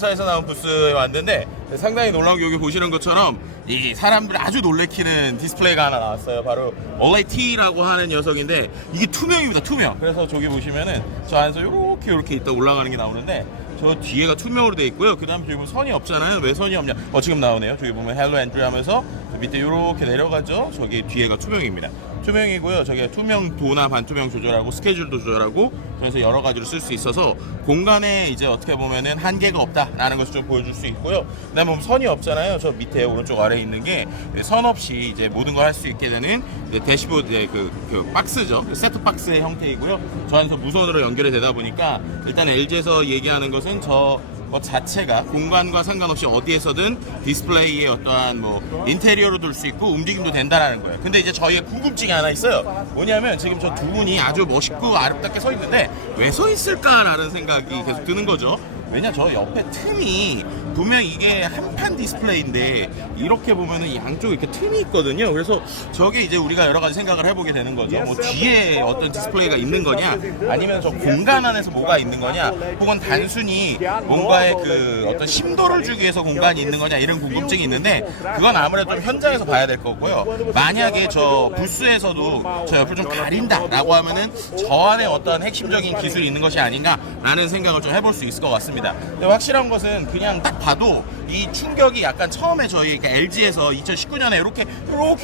LG사에서 나온 부스에 왔는데 상당히 놀라운 게 여기 보시는 것처럼 이 사람들 아주 놀래키는 디스플레이가 하나 나왔어요. 바로 OLED라고 하는 녀석인데 이게 투명입니다. 투명. 그래서 저기 보시면은 저 안에서 이렇게 있다 올라가는 게 나오는데 저 뒤에가 투명으로 돼 있고요. 그 다음에 저기 보면 선이 없잖아요. 왜 선이 없냐? 지금 나오네요. 저기 보면 헬로 앤드류 하면서 밑에 이렇게 내려가죠. 저기 뒤에가 투명입니다. 투명이고요. 저게 투명 도나 반투명 조절하고 스케줄도 조절하고 그래서 여러 가지로 쓸 수 있어서 공간에 이제 어떻게 보면은 한계가 없다라는 것을 좀 보여줄 수 있고요. 그다음에 선이 없잖아요. 저 밑에 오른쪽 아래에 있는 게 선 없이 이제 모든 걸 할 수 있게 되는 대시보드의 그 박스죠. 세트 박스의 형태이고요. 저 안에서 무선으로 연결이 되다 보니까 일단 LG에서 얘기하는 것은 저 자체가 공간과 상관없이 어디에서든 디스플레이의 어떠한 인테리어로 둘 수 있고 움직임도 된다라는 거예요. 근데 이제 저희의 궁금증이 하나 있어요. 뭐냐면 지금 저 두 분이 아주 멋있고 아름답게 서 있는데 왜 서 있을까라는 생각이 계속 드는 거죠. 왜냐 저 옆에 틈이 분명 이게 한판 디스플레이인데 이렇게 보면은 양쪽에 이렇게 틈이 있거든요. 그래서 저게 이제 우리가 여러 가지 생각을 해보게 되는 거죠. 뒤에 어떤 디스플레이가 있는 거냐, 아니면 저 공간 안에서 뭐가 있는 거냐, 혹은 단순히 뭔가의 그 어떤 심도를 주기 위해서 공간이 있는 거냐 이런 궁금증이 있는데 그건 아무래도 좀 현장에서 봐야 될 거고요. 만약에 저 부스에서도 저 옆을 좀 가린다라고 하면은 저 안에 어떤 핵심적인 기술이 있는 것이 아닌가라는 생각을 좀 해볼 수 있을 것 같습니다. 근데 확실한 것은 그냥 딱 봐도 이 충격이 약간 처음에 저희 LG에서 2019년에 이렇게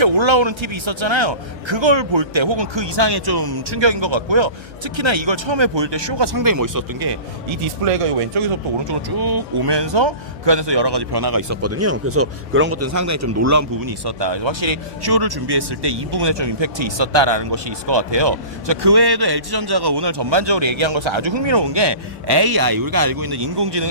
올라오는 TV 있었잖아요. 그걸 볼 때 혹은 그 이상의 좀 충격인 것 같고요. 특히나 이걸 처음에 보일 때 쇼가 상당히 멋있었던 게 이 디스플레이가 왼쪽에서부터 오른쪽으로 쭉 오면서 그 안에서 여러 가지 변화가 있었거든요. 그래서 그런 것들은 상당히 좀 놀라운 부분이 있었다. 그래서 확실히 쇼를 준비했을 때 이 부분에 좀 임팩트 있었다라는 것이 있을 것 같아요. 그 외에도 LG전자가 오늘 전반적으로 얘기한 것은 아주 흥미로운 게 AI, 우리가 알고 있는 인공지능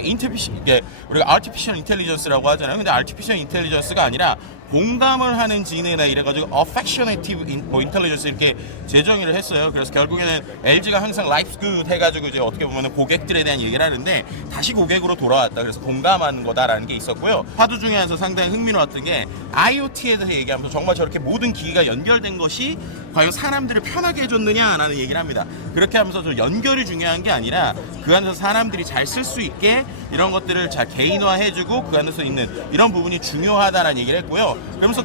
우리가 Artificial Intelligence라고 하잖아요. 근데 Artificial Intelligence가 아니라 공감을 하는 지능이다 이래가지고 Affectionative Intelligence 이렇게 재정의를 했어요. 그래서 결국에는 LG가 항상 Life's Good 해가지고 이제 어떻게 보면 고객들에 대한 얘기를 하는데 다시 고객으로 돌아왔다. 그래서 공감하는 거다라는 게 있었고요. 화두 중에서 상당히 흥미로웠던 게 IoT에 대해서 얘기하면서 정말 저렇게 모든 기기가 연결된 것이 과연 사람들을 편하게 해줬느냐라는 얘기를 합니다. 그렇게 하면서 저 연결이 중요한 게 아니라 그 안에서 사람들이 잘 쓸 수 있게 이런 것들을 잘 개인화해주고 그 안에서 있는 이런 부분이 중요하다라는 얘기를 했고요.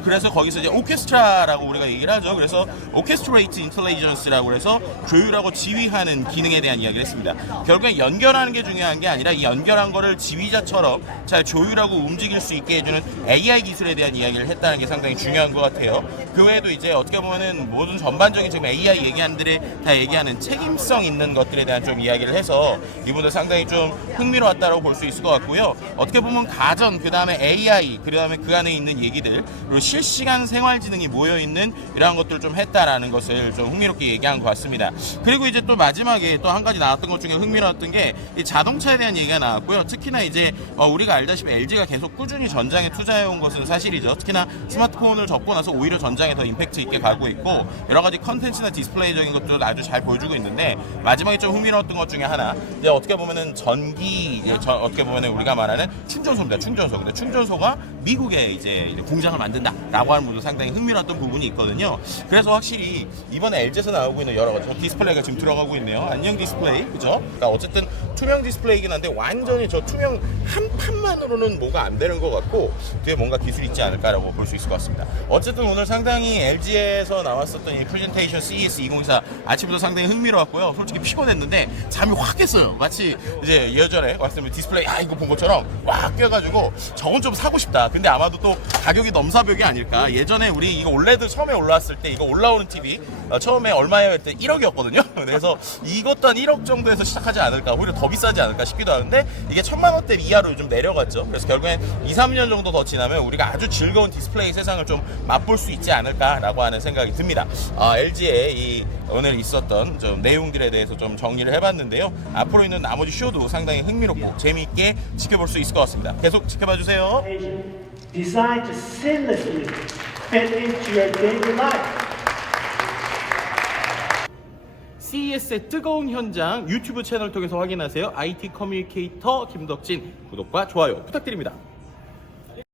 그래서 거기서 이제 오케스트라라고 우리가 얘기를 하죠. 그래서 오케스트레이트 인텔리전스라고 해서 조율하고 지휘하는 기능에 대한 이야기를 했습니다. 결국엔 연결하는 게 중요한 게 아니라 이 연결한 거를 지휘자처럼 잘 조율하고 움직일 수 있게 해주는 AI 기술에 대한 이야기를 했다는 게 상당히 중요한 것 같아요. 그 외에도 이제 어떻게 보면은 모든 전반적인 지금 AI 얘기하는들이 다 얘기하는 책임성 있는 것들에 대한 좀 이야기를 해서 이분들 상당히 좀 흥미로웠다고 볼 수 있을 것 같고요. 어떻게 보면 가전, 그 다음에 AI, 그 다음에 그 안에 있는 얘기들, 그리고 실시간 생활지능이 모여있는 이러한 것들을 좀 했다라는 것을 좀 흥미롭게 얘기한 것 같습니다. 그리고 이제 또 마지막에 또 한 가지 나왔던 것 중에 흥미로웠던 게 이 자동차에 대한 얘기가 나왔고요. 특히나 이제 우리가 알다시피 LG가 계속 꾸준히 전장에 투자해온 것은 사실이죠. 특히나 스마트폰을 접고 나서 오히려 전장에 더 임팩트 있게 가고 있고 여러 가지 컨텐츠나 디스플레이적인 것들도 아주 잘 보여주고 있는데 마지막에 좀 흥미로웠던 것 중에 하나 이제 어떻게 보면은 어떻게 보면은 우리가 말하는 충전소입니다. 충전소. 근데 충전소가 미국에 이제 공장을 만든다라고 하는 부분도 상당히 흥미로웠던 부분이 있거든요. 그래서 확실히 이번에 LG에서 나오고 있는 여러 가지 디스플레이가 지금 들어가고 있네요. 안녕 디스플레이, 그죠? 그러니까 어쨌든 투명 디스플레이긴 한데 완전히 저 투명 한 판만으로는 뭐가 안 되는 것 같고 뒤에 뭔가 기술이 있지 않을까라고 볼 수 있을 것 같습니다. 어쨌든 오늘 상당히 LG에서 나왔었던 이 프레젠테이션 CES 2024 아침부터 상당히 흥미로웠고요. 솔직히 피곤했는데 잠이 확 깼어요. 마치 이제 예전에 왔을 때 디스플레이 이거 본 것처럼 확 깨가지고 저건 좀 사고 싶다. 근데 아마도 또 가격이 넘사벽이 아닐까. 예전에 우리 이거 올레드 처음에 올라왔을 때 이거 올라오는 TV 처음에 얼마예요 했을 때 1억이었거든요. 그래서 이것도 한 1억 정도에서 시작하지 않을까, 오히려 더 비싸지 않을까 싶기도 하는데 이게 1000만 원대 이하로 좀 내려갔죠. 그래서 결국엔 2-3년 정도 더 지나면 우리가 아주 즐거운 디스플레이 세상을 좀 맛볼 수 있지 않을까라고 하는 생각이 듭니다. LG의 이 오늘 있었던 좀 내용들에 대해서 좀 정리를 해봤는데요. 앞으로 있는 나머지 쇼도 상당히 흥미롭고 재미있게 지켜볼 수 있을 것 같습니다. 계속 지켜봐 주세요. Designed to seamlessly fit into your daily life. CES의 뜨거운 현장 유튜브 채널 통해서 확인하세요. IT 커뮤니케이터 김덕진 구독과 좋아요 부탁드립니다.